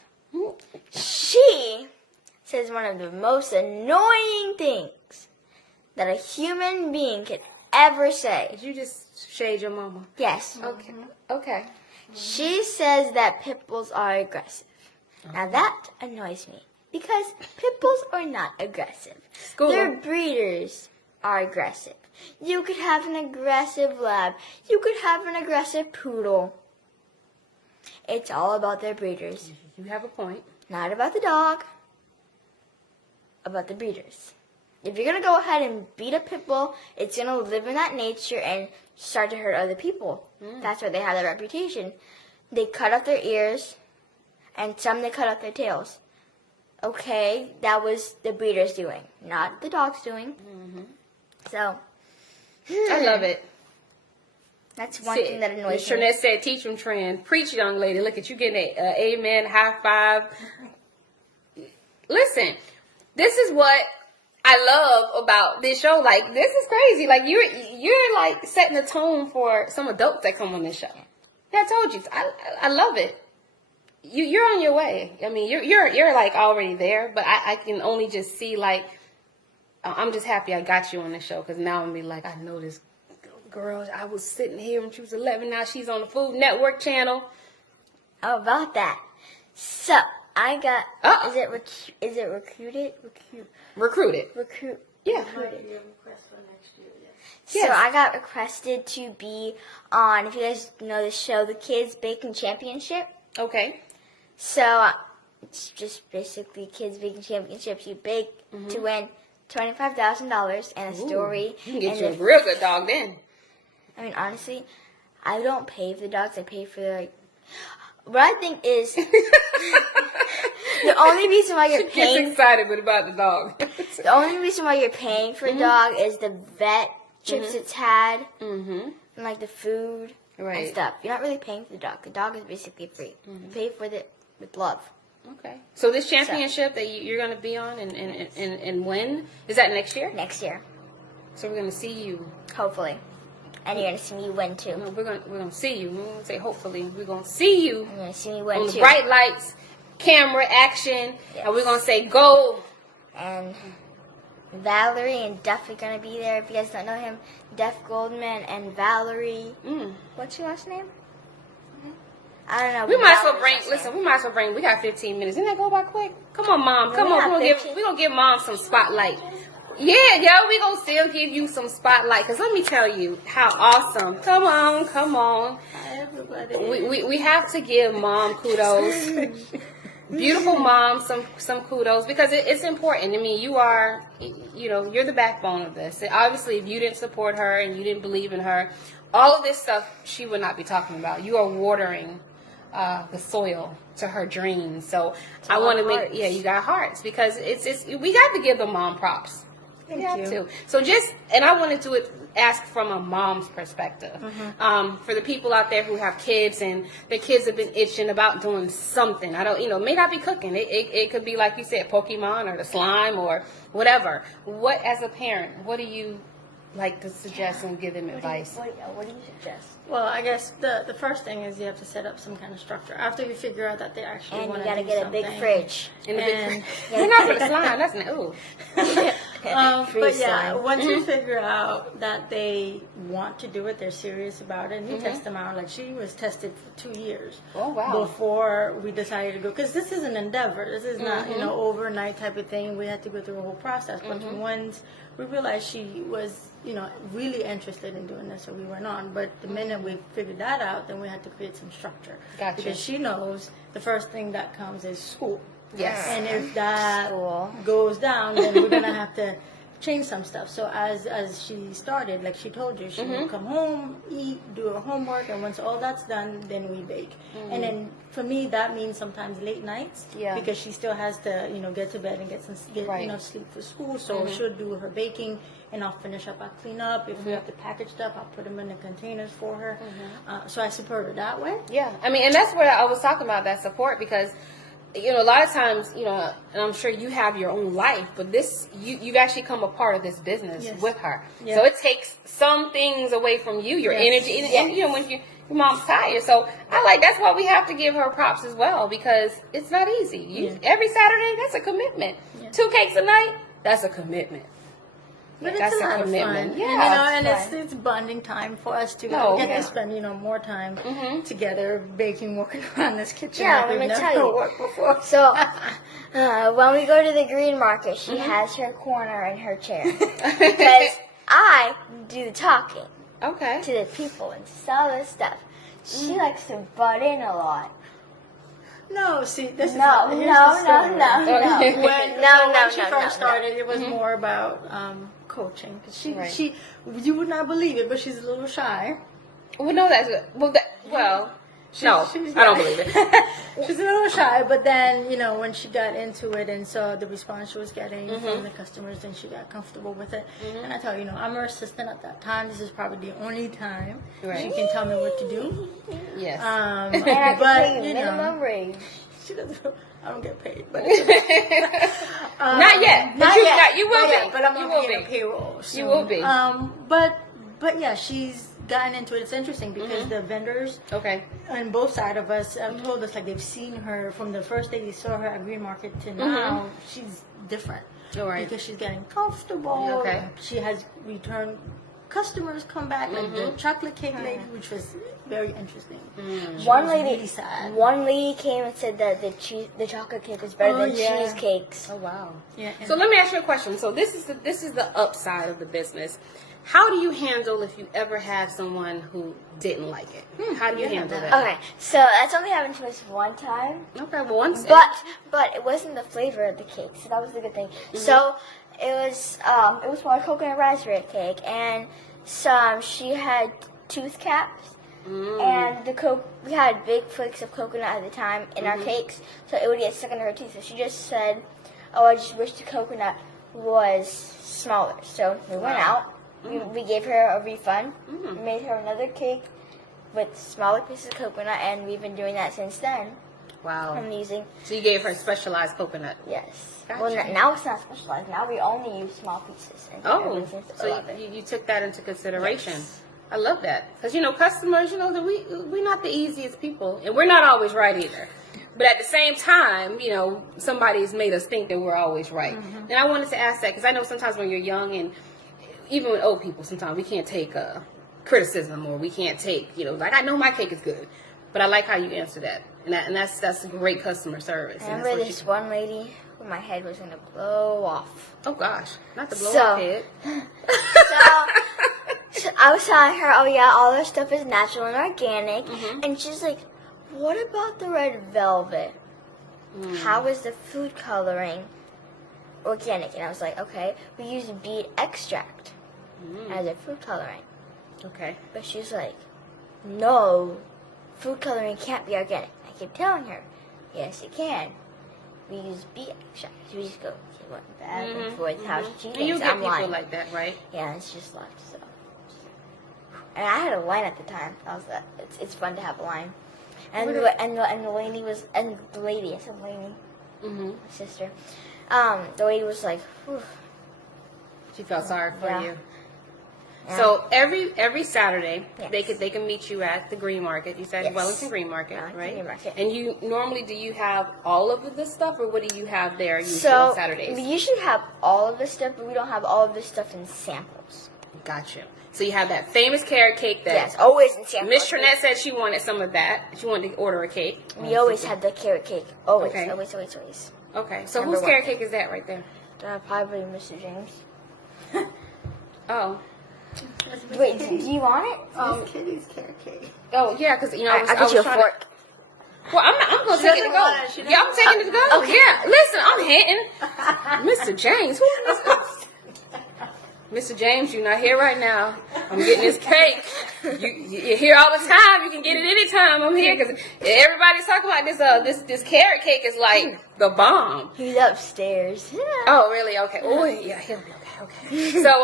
she says one of the most annoying things that a human being could ever say. Did you just shade your mama? Yes. Okay. Okay. She says that pit bulls are aggressive. Now that annoys me because pit bulls are not aggressive. School. Their breeders are aggressive. You could have an aggressive lab. You could have an aggressive poodle. It's all about their breeders. You have a point. Not about the dog. About the breeders. If you're going to go ahead and beat a pit bull, it's going to live in that nature and start to hurt other people. That's why they have that reputation. They cut off their ears, and some they cut off their tails. Okay, that was the breeders doing, not the dogs doing. So, I love it. that's one thing that annoys Miss me. Trinette said, teach them Trin. Preach, young lady. Look at you getting a amen, high five. Listen, this is what I love about this show. Like, this is crazy. Like, you're like setting the tone for some adults that come on this show. Yeah, I told you. I love it. You're on your way. I mean, you're like already there, but I can only just see, like, I'm just happy I got you on the show, because now I'm be like, I know this girl. I was sitting here when she was 11. Now she's on the Food Network channel. How about that? So, I got, is it recruited? Recruited. Yeah. Recruited. Your request for next year, yes. So I got requested to be on, if you guys know the show, the Kids Baking Championship. Okay. So it's just basically Kids Baking Championships. You bake to win $25,000 and a story. You can get and you a real good dog then. I mean, honestly, I don't pay for the dogs. I pay for the, like, what I think is the only reason why you're She gets paying. excited about the dog. The only reason why you're paying for a dog is the vet trips it's had, and like the food and Right. stuff. You're not really paying for the dog. The dog is basically free. You pay for it with love. Okay. So this championship that you're going to be on and when? Is that next year? Next year, So we're going to see you. hopefully, and you're gonna see me win too. No, we're going to see you. We won't say hopefully. We're going to see you You're gonna see me on win the too. bright lights, camera, action, Yes. and we're going to say go. And Valerie and Duff are gonna be there. If you guys don't know him, Duff Goldman and Valerie. What's your last name? I don't know. We but might as well Valerie's bring. last name. We might as well bring. We got 15 minutes. Didn't that go by quick? Come on, Mom. Come We on. have We're gonna give Mom some spotlight. Yeah, we gonna still give you some spotlight. Cause let me tell you how awesome. Come on. Everybody. We have to give Mom kudos. Beautiful Mom some kudos, because it's important. I mean, you're the backbone of this. And obviously, if you didn't support her and you didn't believe in her, all of this stuff she would not be talking about. You are watering the soil to her dreams. So I want to make, you got hearts, because we got to give the mom props. We have to. So I wanted to ask from a mom's perspective. For the people out there who have kids and their kids have been itching about doing something. I don't, may not be cooking. It could be, like you said, Pokemon or the slime or whatever. What, as a parent, what do you like to suggest and give them advice? What do you suggest? Well, I guess the first thing is you have to set up some kind of structure. After you figure out that they actually And want you to gotta get a big fridge. In the big And- You're not for the slime. That's not. Ooh. But yeah, slime. once you figure out that they want to do it, they're serious about it, and you test them out. Like she was tested for 2 years Oh, wow. before we decided to go, because this is an endeavor. This is not overnight type of thing. We had to go through a whole process. But once we realized she was really interested in doing this, so we went on. But the minute we figured that out, then we had to create some structure. Gotcha. Because she knows the first thing that comes is school. Yes. And if that School. goes down, then we're gonna have to change some stuff. So as she started, like she told you, she would come home, eat, do her homework, and once all that's done, then we bake. And then for me, that means sometimes late nights, Yeah. because she still has to, get to bed and get Right. sleep for school. So she'll do her baking, and I'll finish up. I'll clean up. If we have to package stuff, I'll put them in the containers for her. So I support her that way. Yeah, I mean, and that's where I was talking about that support, because a lot of times, and I'm sure you have your own life, but this you've actually come a part of this business Yes. with her. Yeah. So it takes some things away from you, your Yes. energy, and when your mom's tired. So that's why we have to give her props as well, because it's not easy. Every Saturday, that's a commitment. Yeah. 2 cakes a night, that's a commitment. But That's it's a a lot of commitment. fun. Yeah, and it's it's bonding time for us to No, get yeah. to spend more time together, baking, working around this kitchen. Yeah, like let we've me never tell you. worked before. So, when we go to the green market, she has her corner in her chair. Because I do the talking Okay. to the people and sell this stuff. She likes to butt in a lot. No, see, this is No, here's no, the no, story. no, no. When she no, first no. started, it was more about coaching. 'Cause Right. she, you would not believe it, but she's a little shy. Well, no, that's no. She's- I don't believe it. She's a little shy, but then, when she got into it and saw the response she was getting from the customers, then she got comfortable with it. And I tell you, I'm her assistant at that time. This is probably the only time Right. she can tell me what to do. Yes. And I can But, pay you minimum wage. she doesn't, I don't get paid, but Not yet. But you will not be. yet, but I'm You gonna will be in be. a payroll soon. You will be. But yeah, she's gotten into it. It's interesting because the vendors Okay. on both sides of us have told us like they've seen her from the first day they saw her at Green Market to now. She's different. All right. Because she's getting comfortable. Okay. She has returned customers come back, like the chocolate cake lady, which was very interesting. She One was lady, really sad. one lady came and said that the chocolate cake is better Oh, than yeah. cheesecakes. Oh wow. Yeah, So let me ask you a question. So this is the upside of the business. How do you handle if you ever have someone who didn't like it? How do you handle that? Okay, so that's only happened to us one time. Okay. Well, once. But it wasn't the flavor of the cake, so that was the good thing. So it was more coconut raspberry cake, and she had tooth caps, and we had big flakes of coconut at the time in our cakes, so it would get stuck into her teeth. So she just said, "Oh, I just wish the coconut was smaller." So we went out. We gave her a refund. We made her another cake with smaller pieces of coconut, and we've been doing that since then. Wow. I'm using. So you gave her specialized coconut. Yes. Gotcha. Well, now it's not specialized. Now we only use small pieces. And Oh, everyone seems to so love it. you took that into consideration. Yes. I love that, because customers, that we're not the easiest people, and we're not always right either. But at the same time, somebody's made us think that we're always right. And I wanted to ask that because I know sometimes when you're young, and even with old people, sometimes we can't take criticism, or we can't take, like, I know my cake is good, but I like how you answer that, and that's great customer service. I and remember that's this one lady who my head was gonna blow off. Oh gosh, not the blow So- up head. So I was telling her, "Oh yeah, all our stuff is natural and organic," and she's like, "What about the red velvet? How is the food coloring organic?" And I was like, "Okay, we use beet extract as a food coloring." Okay. But she's like, "No, food coloring can't be organic." I keep telling her, "Yes, it can. We use beet extract." We just go back and forth how she And you thinks get I'm people lying. like that, right? Yeah, it's just left. So, and I had a line at the time. It's fun to have a line. And the lady was I said lady, my sister. The lady was like, whew. She felt sorry for Yeah. you. So every Saturday Yes. they can meet you at the Green Market. You said Yes. Wellington Green Market, Wellington right? Green Market. And you normally do you have all of this stuff, or what do you have there usually So on Saturdays? we usually have all of this stuff, but we don't have all of this stuff in samples. Gotcha. So you have that famous carrot cake that Yes, always in samples. Miss Trinette said she wanted some of that. She wanted to order a cake. We always have the carrot cake. Always, Okay. always, always, always. Okay. So Number whose one. carrot cake is that right there? Probably Mr. James. Oh. Wait, do you want it? Miss Kitty's carrot cake. Oh yeah, because you know I was, I'll get you a trying fork. To, well, I'm gonna take it to doesn't go. want it. She Yeah, I'm doesn't taking it to go. Okay. Yeah. Listen, I'm hinting. Mr. James, who is this? Mr. James, you're not here right now. I'm getting this cake. You're here all the time. You can get it anytime I'm here because everybody's talking about this carrot cake is like the bomb. He's upstairs. Oh, really? Okay. Oh, yeah, he'll be okay. Okay. So,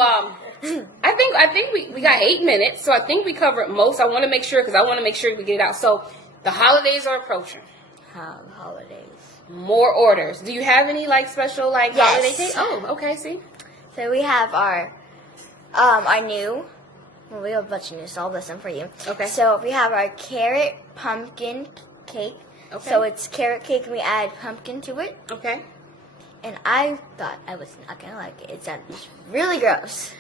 I think we got 8 minutes. So I think we covered most. I want to make sure because I want to make sure we get it out. So the holidays are approaching. Holidays. More orders. Do you have any like special like Yes. holiday cake? Oh, okay. See. So we have our new. Well, we have a bunch of new, so I'll list them for you. Okay. So we have our carrot pumpkin cake. Okay. So it's carrot cake and we add pumpkin to it. Okay. And I thought I was not gonna like it. It sounded really gross.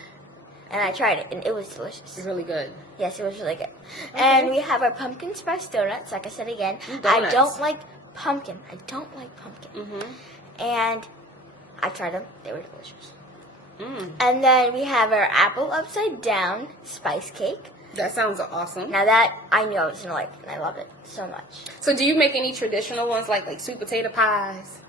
And I tried it and it was delicious. It's really good. Yes, it was really good. And we have our pumpkin spice donuts. Like I said again, I Donuts. don't like pumpkin. I don't like pumpkin. Mhm. And I tried them. They were delicious. Mm. And then we have our apple upside down spice cake. That sounds awesome. Now that I knew I was gonna like, and I love it so much. So do you make any traditional ones like sweet potato pies?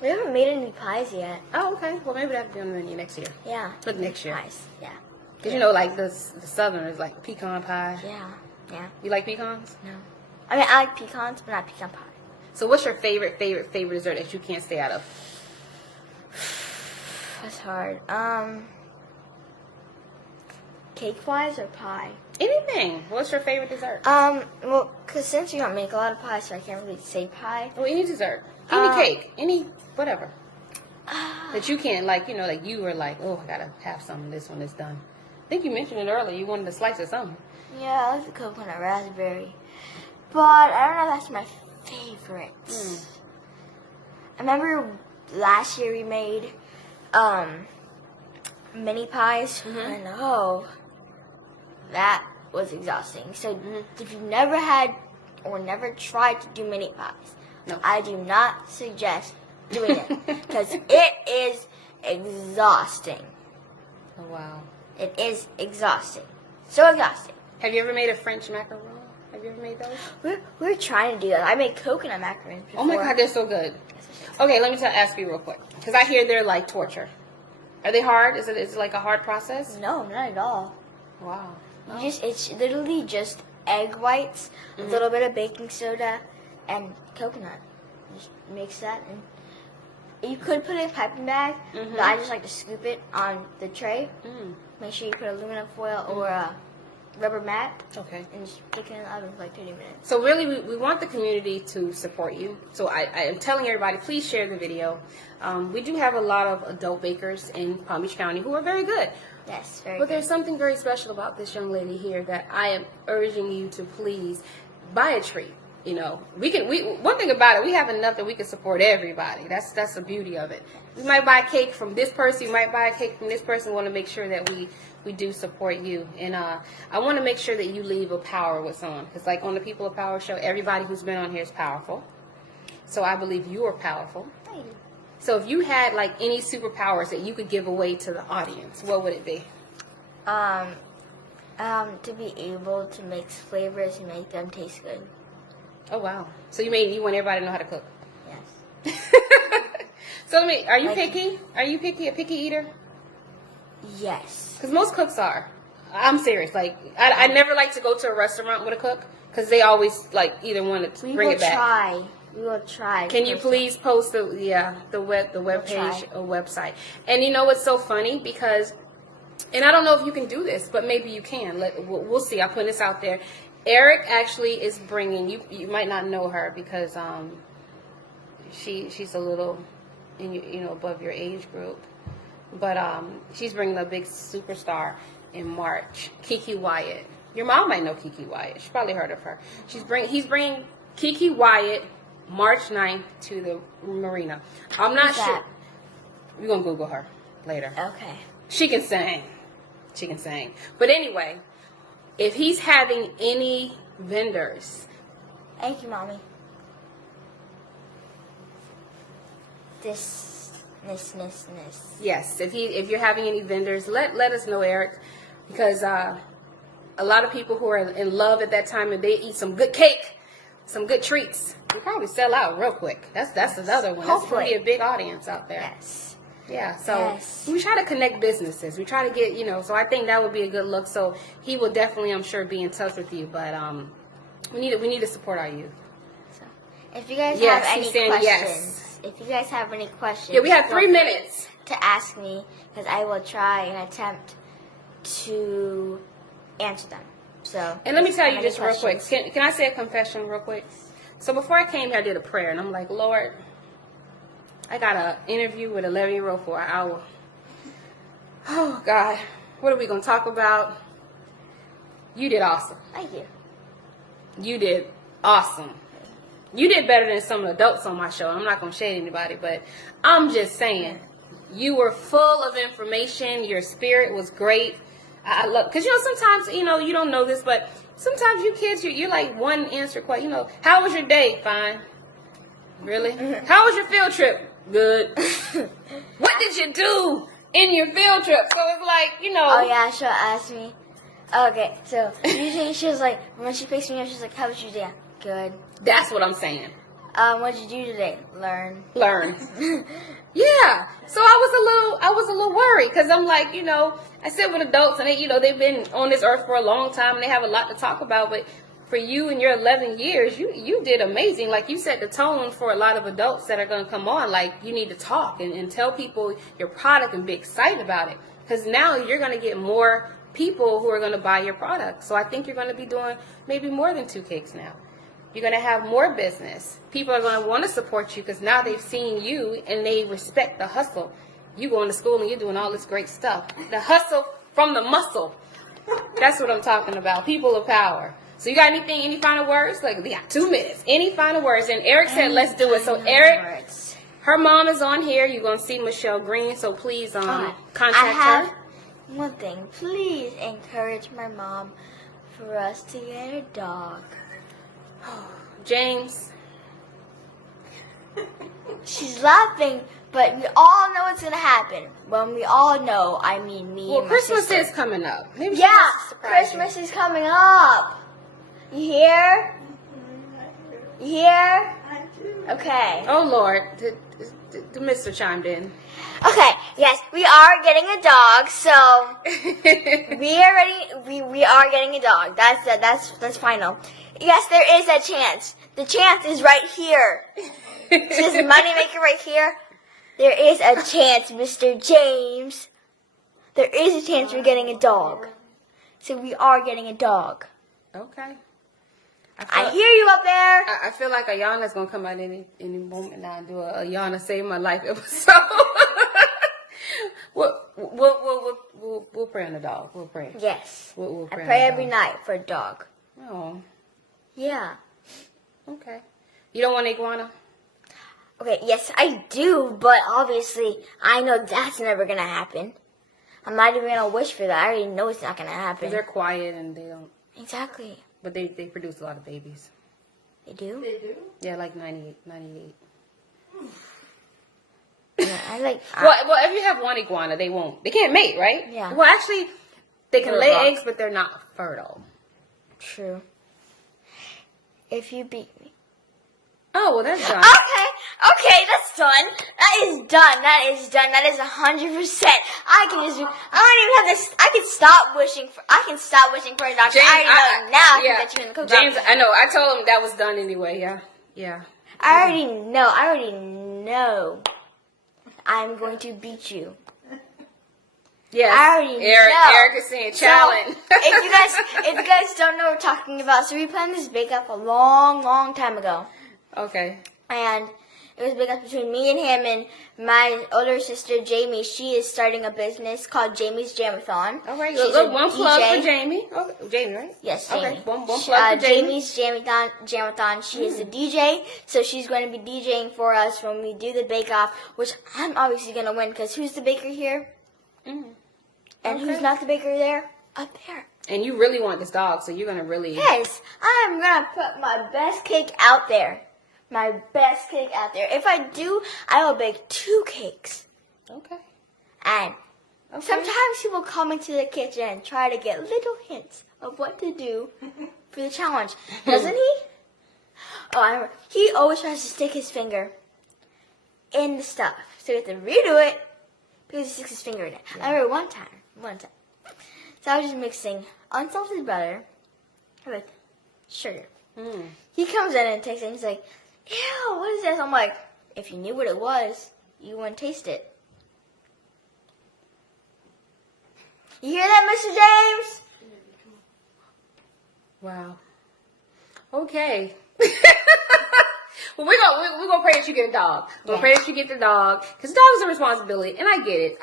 We haven't made any pies yet. Oh, okay. Well, maybe that'll be on the menu next year. Yeah. Look, next year. Pies. Yeah. Because you know, like the Southerners like pecan pie. Yeah. Yeah. You like pecans? No. I mean, I like pecans, but not pecan pie. So what's your favorite dessert that you can't stay out of? That's hard. Cake-wise or pie? Anything. What's your favorite dessert? Well, because since you don't make a lot of pie, so I can't really say pie. Well, any dessert. Any cake. Any whatever. Ah. That you can't, like, you know, like you were like, oh, I gotta have some of this when it's done. I think you mentioned it earlier. You wanted a slice of something. Yeah, I like the coconut raspberry. But I don't know if that's my favorite. I remember last year we made mini pies. And oh, that was exhausting. So if you've never had or never tried to do mini pies, No. I do not suggest doing it because it is exhausting. Oh, wow. It is exhausting. So exhausting. Have you ever made a French macaron? Have you ever made those? We're trying to do that. I made coconut macaroons before. Oh my God, they're so good. Okay, let me ask you real quick, because I hear they're like torture. Are they hard? Is it like a hard process? No, not at all. Wow. It's literally just egg whites, a little bit of baking soda, and coconut. Just mix that, and you could put it in a piping bag, but I just like to scoop it on the tray. Make sure you put aluminum foil or a rubber mat, Okay. and just stick it in the oven for like 30 minutes. So really, we want the community to support you. So I am telling everybody, please share the video. We do have a lot of adult bakers in Palm Beach County who are very good. Yes, very But good. there's something very special about this young lady here that I am urging you to please buy a treat. You know, one thing about it, we have enough that we can support everybody. That's the beauty of it. We might buy a cake from this person, you might buy a cake from this person. We want to make sure that we do support you. And I want to make sure that you leave a power with someone. Because like on the People of Power show, everybody who's been on here is powerful. So I believe you are powerful. Thank you. So if you had like any superpowers that you could give away to the audience, what would it be? To be able to mix flavors and make them taste good. Oh wow! So you want everybody to know how to cook? Yes. So are you Like- picky? Are you picky? A picky eater? Yes. Because most cooks are. I'm serious. Like I never like to go to a restaurant with a cook because they always like either want to We bring will it back. try. We will try. Can you first. please post the web page or website? And you know what's so funny because, and I don't know if you can do this, but maybe you can. We'll see. I'm putting this out there. Eric actually is bringing you. You might not know her because she's a little, above your age group, but she's bringing a big superstar. in March. Kiki Wyatt. Your mom might know Kiki Wyatt. She probably heard of her. He's bringing Kiki Wyatt March 9th to the marina. I'm not sure. We're going to Google her later. Okay. She can sing. She can sing. But anyway, if he's having any vendors. Thank you, Mommy. This. Yes, if you're having any vendors, let us know, Eric, because a lot of people who are in love at that time, and they eat some good cake, some good treats, you probably sell out real quick. That's another one. That's going to be a big audience out there. Yes. Yeah, so we try to connect businesses. We try to get, so I think that would be a good look. So he will definitely, I'm sure, be in touch with you. But we need to support our youth. So, if you guys have any questions. Yes. If you guys have any questions, yeah, we have 3 minutes to ask me, because I will try and attempt to answer them. So, and let me tell you just real quick. Can I say a confession real quick? So before I came here, I did a prayer, and I'm like, Lord, I got an interview with an 11-year-old for an hour. Oh God, what are we gonna talk about? You did awesome. Thank you. You did awesome. You did better than some of the adults on my show. I'm not going to shade anybody, but I'm just saying, you were full of information. Your spirit was great. I love, because, sometimes, you don't know this, but sometimes you kids, you're like one answer question. How was your day? Fine. Really? How was your field trip? Good. What did you do in your field trip? So it's like, Oh, yeah, she'll ask me. Okay, so usually she's like, when she picks me up, she's like, how was your day? Good. That's what I'm saying. What did you do today? Learn. Yeah. So I was a little worried, because I'm like, I sit with adults, and they, they've been on this earth for a long time, and they have a lot to talk about. But for you and your 11 years, you did amazing. Like, you set the tone for a lot of adults that are going to come on. Like, you need to talk and tell people your product and be excited about it, because now you're going to get more people who are going to buy your product. So I think you're going to be doing maybe more than 2 cakes now. You're going to have more business. People are going to want to support you, because now they've seen you and they respect the hustle. You going to school and you're doing all this great stuff. The hustle from the muscle. That's what I'm talking about. People of power. So you got any final words? Like, we got 2 minutes. Any final words? And Eric said, let's do it. So Eric, her mom is on here. You're going to see Michelle Green. So please contact her. One thing. Please encourage my mom for us to get a dog. James. She's laughing, but we all know what's going to happen. When we all know, I mean me and my Christmas sister. is coming up. Maybe Christmas is coming up. You hear? You hear? Okay. Oh, Lord. The Mr. chimed in. Okay, yes, we are getting a dog, so we are ready. We are getting a dog. That's final. Yes, there is a chance. The chance is right here. This moneymaker right here. There is a chance, Mr. James. There is a chance we're getting a dog. So we are getting a dog. Okay. I hear you up there. I feel like Ayana's gonna come out any moment now and do a Ayana Save My Life episode. We'll pray on the dog. We'll pray. Yes. We'll I pray pray on the every dog. night for a dog. Oh. Yeah. Okay. You don't want an iguana? Okay, yes, I do, but obviously, I know that's never gonna happen. I'm not even gonna wish for that. I already know it's not gonna happen. Because they're quiet and they don't. Exactly. But they produce a lot of babies. They do? They do? Yeah, like 98. Yeah, I like. Well, if you have one iguana, they won't. They can't mate, right? Yeah. Well, actually, they can They're lay rock. eggs, but they're not fertile. True. If you beat me. Oh, well, that's done. Okay, that's done. That is done. That is 100%. I don't even have this. I can stop wishing for a doctor. James, I already know now I can get you in the cookie. James, I know. I told him that was done anyway. Yeah. I already know. I'm going to beat you. Yes. I already know. Eric is saying challenge. So, if you guys don't know what we're talking about, so we planned this bake up a long, long time ago. Okay. And It was a bake-off between me and him and my older sister, Jamie. She is starting a business called Jamie's Jamathon. All right, She's look, a one plug DJ. for Jamie. Oh, Jamie, right? Yes, Jamie. Okay, one plug for Jamie. Jamie's Jamathon. She is a DJ, so she's going to be DJing for us when we do the bake-off, which I'm obviously going to win because who's the baker here? And who's not the baker there? Up there. And you really want this dog, so you're going to really... Yes, I'm going to put my best cake out there. My best cake out there. If I do, I will bake 2 cakes. Okay. And sometimes he will come into the kitchen and try to get little hints of what to do for the challenge. Doesn't he? Oh, I remember. He always tries to stick his finger in the stuff. So we have to redo it because he sticks his finger in it. Yeah. I remember one time. So I was just mixing unsalted butter with sugar. He comes in and takes it and he's like, ew, what is this? I'm like, if you knew what it was, you wouldn't taste it. You hear that, Mr. James? Wow. Okay. Well, we're gonna pray that you get a dog. We're gonna pray that you get the dog, because dog is a responsibility, and I get it.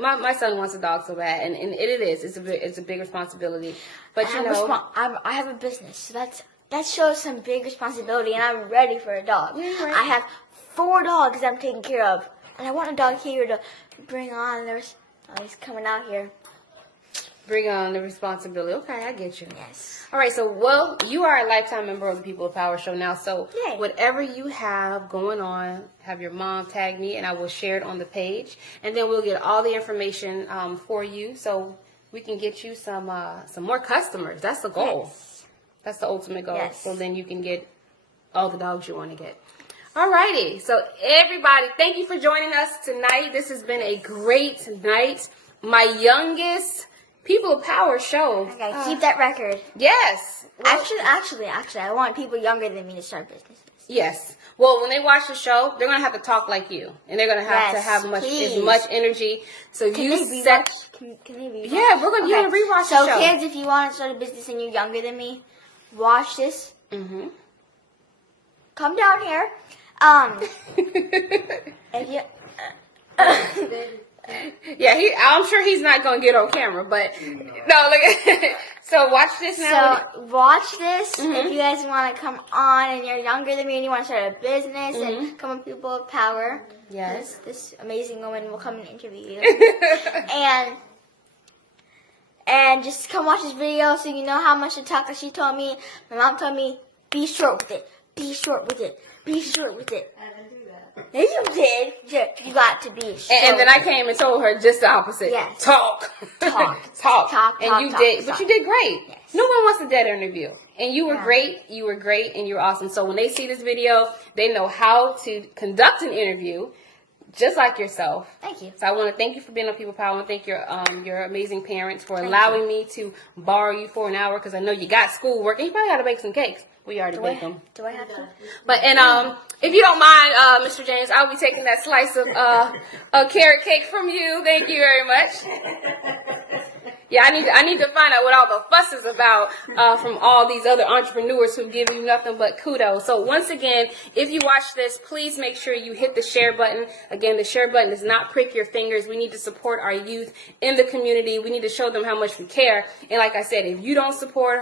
My son wants a dog so bad, and it is. It's a big responsibility. But I have a business, so that shows some big responsibility, and I'm ready for a dog. Yeah, right. I have 4 dogs I'm taking care of, and I want a dog here to bring on. He's coming out here. Bring on the responsibility. Okay, I get you. Yes. All right, so, well, you are a lifetime member of the People of Power Show now, so Yay. Whatever you have going on, have your mom tag me, and I will share it on the page, and then we'll get all the information for you, so we can get you some more customers. That's the goal. Yes. That's the ultimate goal. Yes. So then you can get all the dogs you want to get. Alrighty. So everybody, thank you for joining us tonight. This has been a great night. My youngest People of Power show. I gotta keep that record. Yes. Well, Actually, I want people younger than me to start businesses. yes. Well, when they watch the show, they're gonna have to talk like you, and they're gonna have to have as much energy. So Can you they set. Can they rewatch? Yeah, you're gonna rewatch the show. So kids, if you want to start a business and you're younger than me, watch this. Mm-hmm. Come down here. If you. Yeah, I'm sure he's not gonna get on camera, but no. Look, so watch this now. So watch this if you guys want to come on and you're younger than me and you want to start a business and come with People of Power. Yes. This amazing woman will come and interview you. and just come watch this video so you know how much to talk. Like she told me, my mom told me, be short with it. Be short with it. Be short with it. I didn't do that. Yeah, you did. You got to be short. And then I came and told her just the opposite. Yes. Talk. Talk. And you did, but you did great. Yes. No one wants a dead interview. And you were great. You were great, and you were awesome. So when they see this video, they know how to conduct an interview, just like yourself. Thank you. So I want to thank you for being on People Power, and thank your amazing parents for allowing me to borrow you for an hour, because I know you got schoolwork, and you probably got to bake some cakes. We already baked them. Do I have to? But if you don't mind, Mr. James, I'll be taking that slice of carrot cake from you. Thank you very much. Yeah, I need to find out what all the fuss is about from all these other entrepreneurs who give you nothing but kudos. So once again, if you watch this, please make sure you hit the share button. Again, the share button does not prick your fingers. We need to support our youth in the community. We need to show them how much we care. And like I said, if you don't support